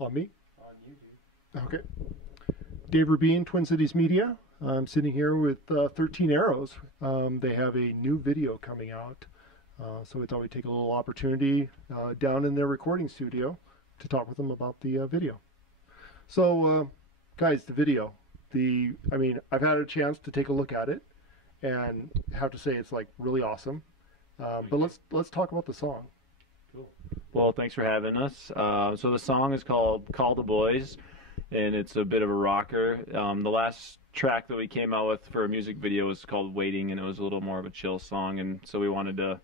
On me? On you, dude. Okay. Dave Rubin, Twin Cities Media. I'm sitting here with 13 Arrows. They have a new video coming out. So we thought we'd take a little opportunity down in their recording studio to talk with them about the video. So, guys, the video. I've had a chance to take a look at it, and have to say it's like really awesome. But let's talk about the song. Cool. Well, thanks for having us. So the song is called "Call the Boys," and it's a bit of a rocker. The last track that we came out with for a music video was called "Waiting," and it was a little more of a chill song, and so we wanted to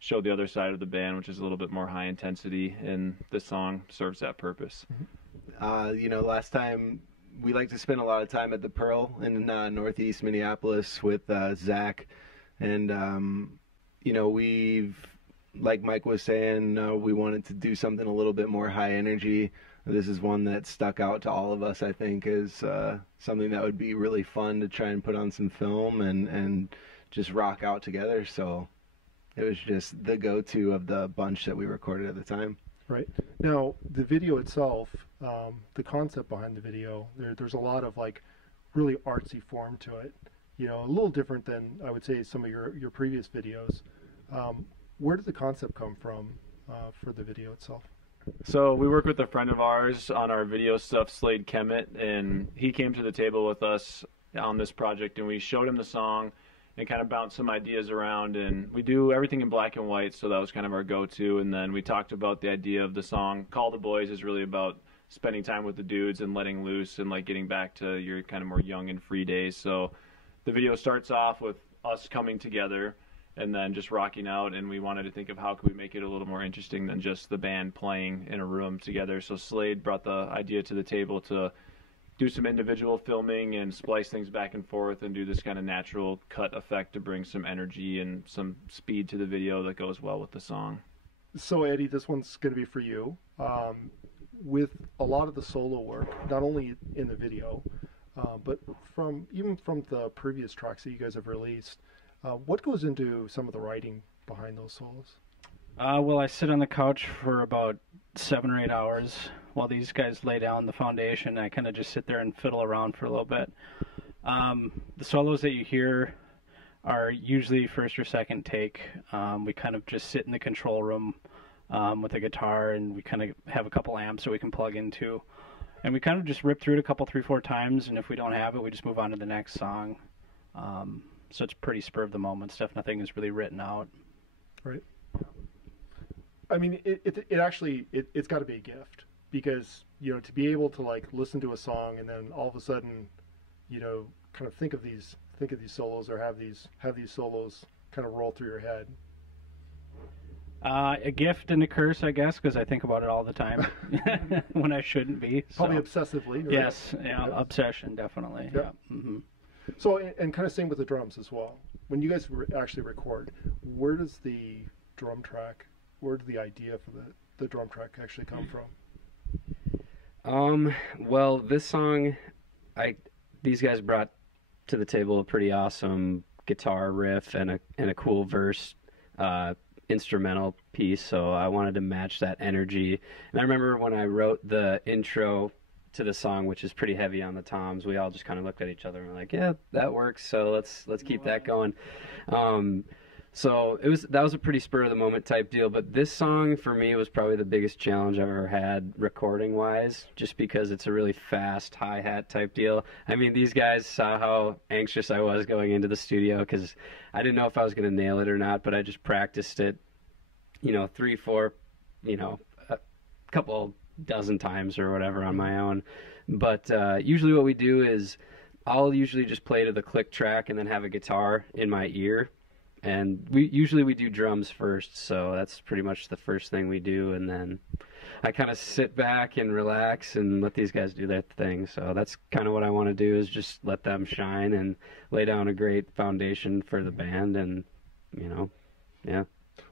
show the other side of the band, which is a little bit more high intensity, and this song serves that purpose. Last time we like to spend a lot of time at the Pearl in Northeast Minneapolis with Zach, and we've, like Mike was saying, we wanted to do something a little bit more high energy. This is one that stuck out to all of us, I think, as something that would be really fun to try and put on some film and just rock out together. So it was just the go-to of the bunch that we recorded at the time. Right. Now, the video itself, the concept behind the video, there's a lot of like really artsy form to it. A little different than I would say some of your previous videos. Where did the concept come from for the video itself? So we work with a friend of ours on our video stuff, Slade Kemet, and he came to the table with us on this project, and we showed him the song and kind of bounced some ideas around, and we do everything in black and white, so that was kind of our go-to. And then we talked about the idea of the song "Call the Boys" is really about spending time with the dudes and letting loose and like getting back to your kind of more young and free days. So the video starts off with us coming together and then just rocking out, and we wanted to think of how could we make it a little more interesting than just the band playing in a room together. So Slade brought the idea to the table to do some individual filming and splice things back and forth and do this kind of natural cut effect to bring some energy and some speed to the video that goes well with the song. So Eddie, this one's going to be for you. With a lot of the solo work, not only in the video, but from the previous tracks that you guys have released, what goes into some of the writing behind those solos? Well, I sit on the couch for about 7 or 8 hours while these guys lay down the foundation. I kind of just sit there and fiddle around for a little bit. The solos that you hear are usually first or second take. We kind of just sit in the control room with a guitar, and we kind of have a couple amps that we can plug into. And we kind of just rip through it a couple, 3-4 times, and if we don't have it, we just move on to the next song. So it's pretty spur of the moment stuff. Nothing is really written out. Right. I mean, it's got to be a gift, because to be able to like listen to a song and then all of a sudden, kind of think of these solos, or have these solos kind of roll through your head. A gift and a curse, I guess, because I think about it all the time when I shouldn't be. Probably obsessively. Right? Yes, yeah, obsession, definitely. Yeah. Yeah. Mm-hmm. So, and kind of same with the drums as well. When you guys actually record, where does the idea for the drum track actually come from? Well, this song, these guys brought to the table a pretty awesome guitar riff and a cool verse, instrumental piece. So I wanted to match that energy. And I remember when I wrote the intro to the song, which is pretty heavy on the toms, we all just kind of looked at each other and were like, yeah, that works, so let's keep that going. So that was a pretty spur of the moment type deal. But this song for me was probably the biggest challenge I've ever had recording wise, just because it's a really fast hi-hat type deal. I mean, these guys saw how anxious I was going into the studio, because I didn't know if I was going to nail it or not, but I just practiced it 3, 4, a couple dozen times or whatever on my own. But usually what we do is I'll usually just play to the click track and then have a guitar in my ear, and we do drums first, so that's pretty much the first thing we do, and then I kind of sit back and relax and let these guys do their thing. So that's kind of what I want to do, is just let them shine and lay down a great foundation for the band. And yeah.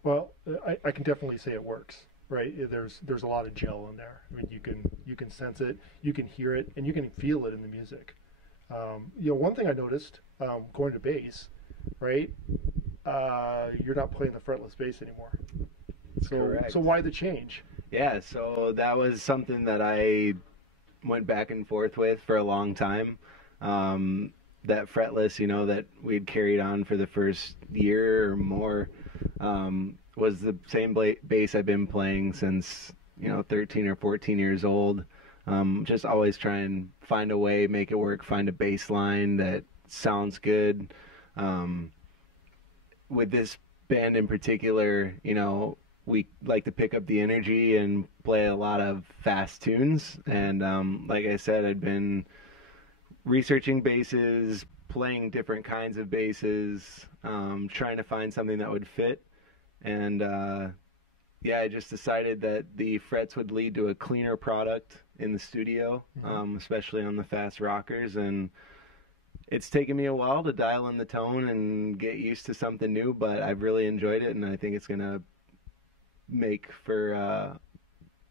Well, I can definitely say it works. Right, there's a lot of gel in there. I mean, you can sense it, you can hear it, and you can feel it in the music. One thing I noticed going to bass, right? You're not playing the fretless bass anymore. So Correct. So why the change? Yeah, so that was something that I went back and forth with for a long time. That fretless, that we'd carried on for the first year or more, was the same bass I've been playing since, 13 or 14 years old. Just always try and find a way, make it work, find a bass line that sounds good. With this band in particular, we like to pick up the energy and play a lot of fast tunes. And like I said, I'd been researching basses, playing different kinds of basses, trying to find something that would fit. And yeah, I just decided that the frets would lead to a cleaner product in the studio, especially on the fast rockers. And it's taken me a while to dial in the tone and get used to something new, but I've really enjoyed it, and I think it's going to make for a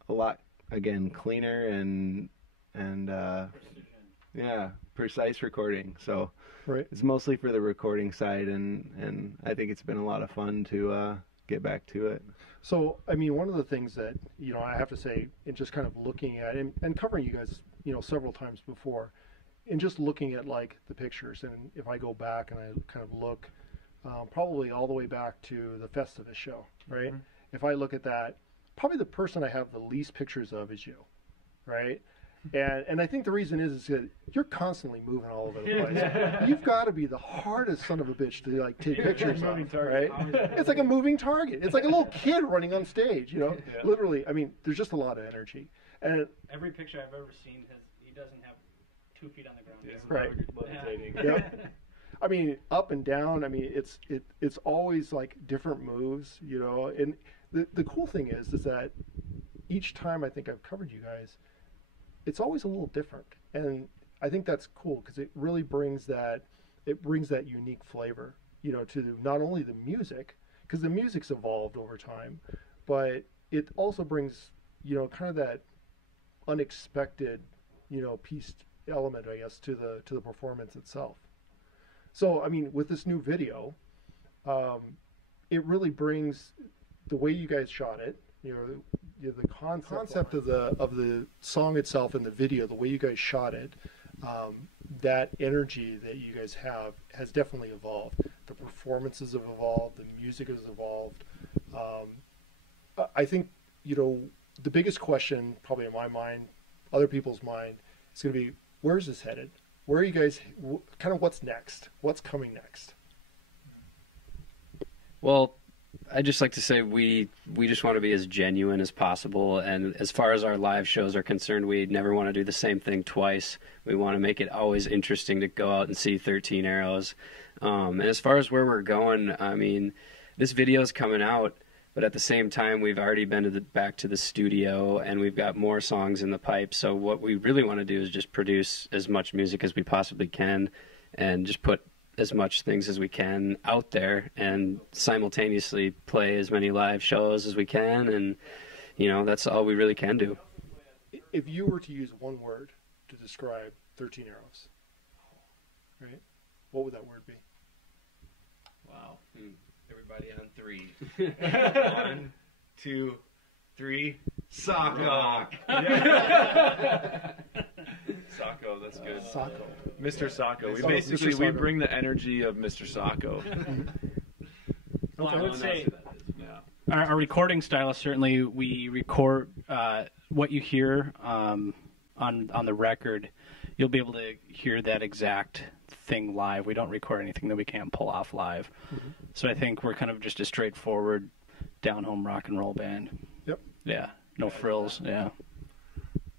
lot, again, cleaner and yeah, precise recording. So Right. it's mostly for the recording side, and I think it's been a lot of fun to get back to it. So, I mean, one of the things that, I have to say, in just kind of looking at and covering you guys, several times before, and just looking at like the pictures, and if I go back and I kind of look, probably all the way back to the Festivus show, right? Mm-hmm. If I look at that, probably the person I have the least pictures of is you, right? And I think the reason is that you're constantly moving all over the place. You've got to be the hardest son of a bitch to like take pictures of, right? It's like a moving target. It's like a little kid running on stage, Yeah. Literally, I mean, there's just a lot of energy. And Every picture I've ever seen, he doesn't have 2 feet on the ground. Yeah. Right. Levitating. Yep. I mean, up and down. I mean, it's always like different moves, And the cool thing is that each time I think I've covered you guys, it's always a little different, and I think that's cool because it really brings that unique flavor, to not only the music, because the music's evolved over time, but it also brings, kind of that unexpected, piece element, I guess, to the performance itself. So, I mean, with this new video, it really brings the way you guys shot it, the concept of the song itself and the video, the way you guys shot it, that energy that you guys have has definitely evolved. The performances have evolved, the music has evolved. I think, the biggest question probably in my mind, other people's mind, is going to be, where's this headed? Where are you guys, kind of what's next? What's coming next? Well, I just like to say we just want to be as genuine as possible, and as far as our live shows are concerned, we never want to do the same thing twice. We want to make it always interesting to go out and see 13 Arrows. And as far as where we're going, I mean, this video is coming out, but at the same time, we've already been back to the studio, and we've got more songs in the pipe. So what we really want to do is just produce as much music as we possibly can, and just put as much things as we can out there, and simultaneously play as many live shows as we can, and that's all we really can do. If you were to use one word to describe 13 Arrows, right, what would that word be? Wow. Everybody on 3. 1, 2, 3. Sock. Sacco, that's good. Sacco. Mr. Sacco. We Oh, basically Mr. we Sacco. bring the energy of Mr. Sacco. Well, I would say Yeah. our recording style is certainly we record what you hear on the record. You'll be able to hear that exact thing live. We don't record anything that we can't pull off live. Mm-hmm. So I think we're kind of just a straightforward down-home rock and roll band. Yep. Yeah. No frills. Yeah.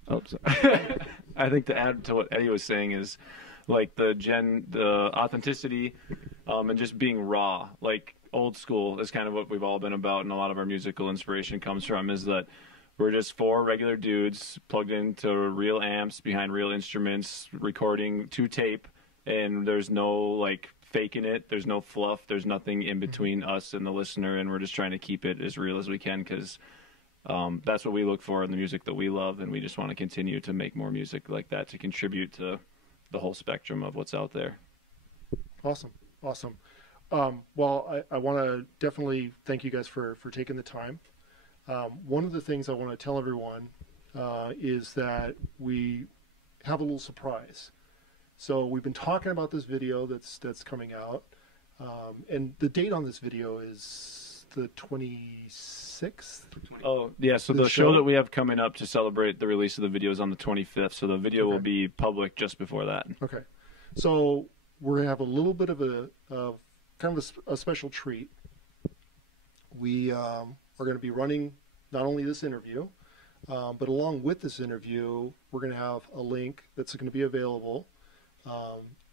Oh, sorry. I think to add to what Eddie was saying is like the authenticity, and just being raw, like old school is kind of what we've all been about, and a lot of our musical inspiration comes from is that we're just 4 regular dudes plugged into real amps behind real instruments, recording to tape, and there's no like faking it. There's no fluff. There's nothing in between us and the listener, and we're just trying to keep it as real as we can because that's what we look for in the music that we love, and we just want to continue to make more music like that to contribute to the whole spectrum of what's out there. Awesome. Well, I want to definitely thank you guys for taking the time. One of the things I want to tell everyone is that we have a little surprise. So we've been talking about this video that's coming out, and the date on this video is the 26th. Oh, yeah, so the show that we have coming up to celebrate the release of the video is on the 25th, so the video will be public just before that. Okay. So we're going to have a little bit of a kind of a special treat. We are going to be running not only this interview, but along with this interview, we're going to have a link that's going to be available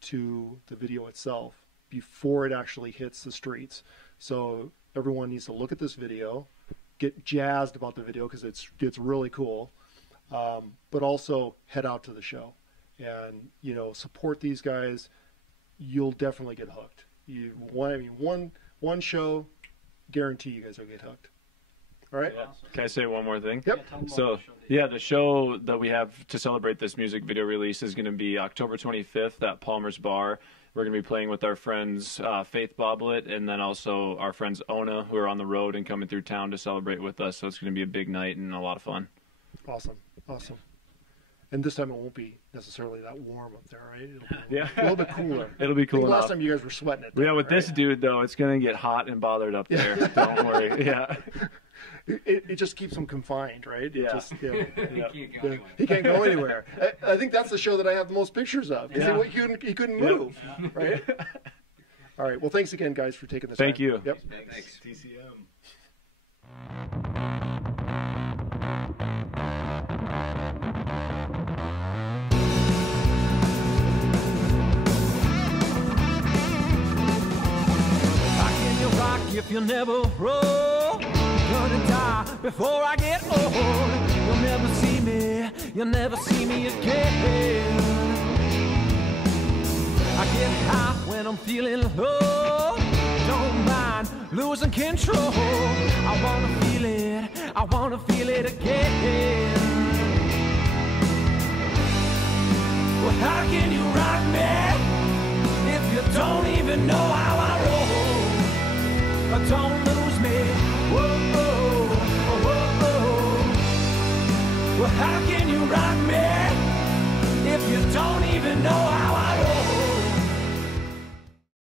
to the video itself before it actually hits the streets. So everyone needs to look at this video, get jazzed about the video because it's really cool, but also head out to the show and, you know, support these guys. You'll definitely get hooked. One show, guarantee you guys will get hooked. All right. Yeah. Can I say one more thing? Yep. So, yeah, the show that we have to celebrate this music video release is going to be October 25th at Palmer's Bar. We're going to be playing with our friends Faith Boblet and then also our friends Ona, who are on the road and coming through town to celebrate with us. So it's going to be a big night and a lot of fun. Awesome. And this time it won't be necessarily that warm up there, right? It'll be Yeah. a little bit cooler. It'll be I cool think enough. last time you guys were sweating it. Yeah, with this dude, though, it's going to get hot and bothered up there. Don't worry. Yeah. It just keeps him confined, right? Yeah. It just, He can't go anywhere. He can't go anywhere. I think that's the show that I have the most pictures of. 'Cause Yeah. he couldn't move, right? All right. Well, thanks again, guys, for taking the time. Thank you. Yep. Thanks. TCM. If you never roll, you're gonna die before I get old. You'll never see me again. I get high when I'm feeling low. Don't mind losing control. I wanna feel it again. Well, how can you rock me if you don't even know how I roll? Don't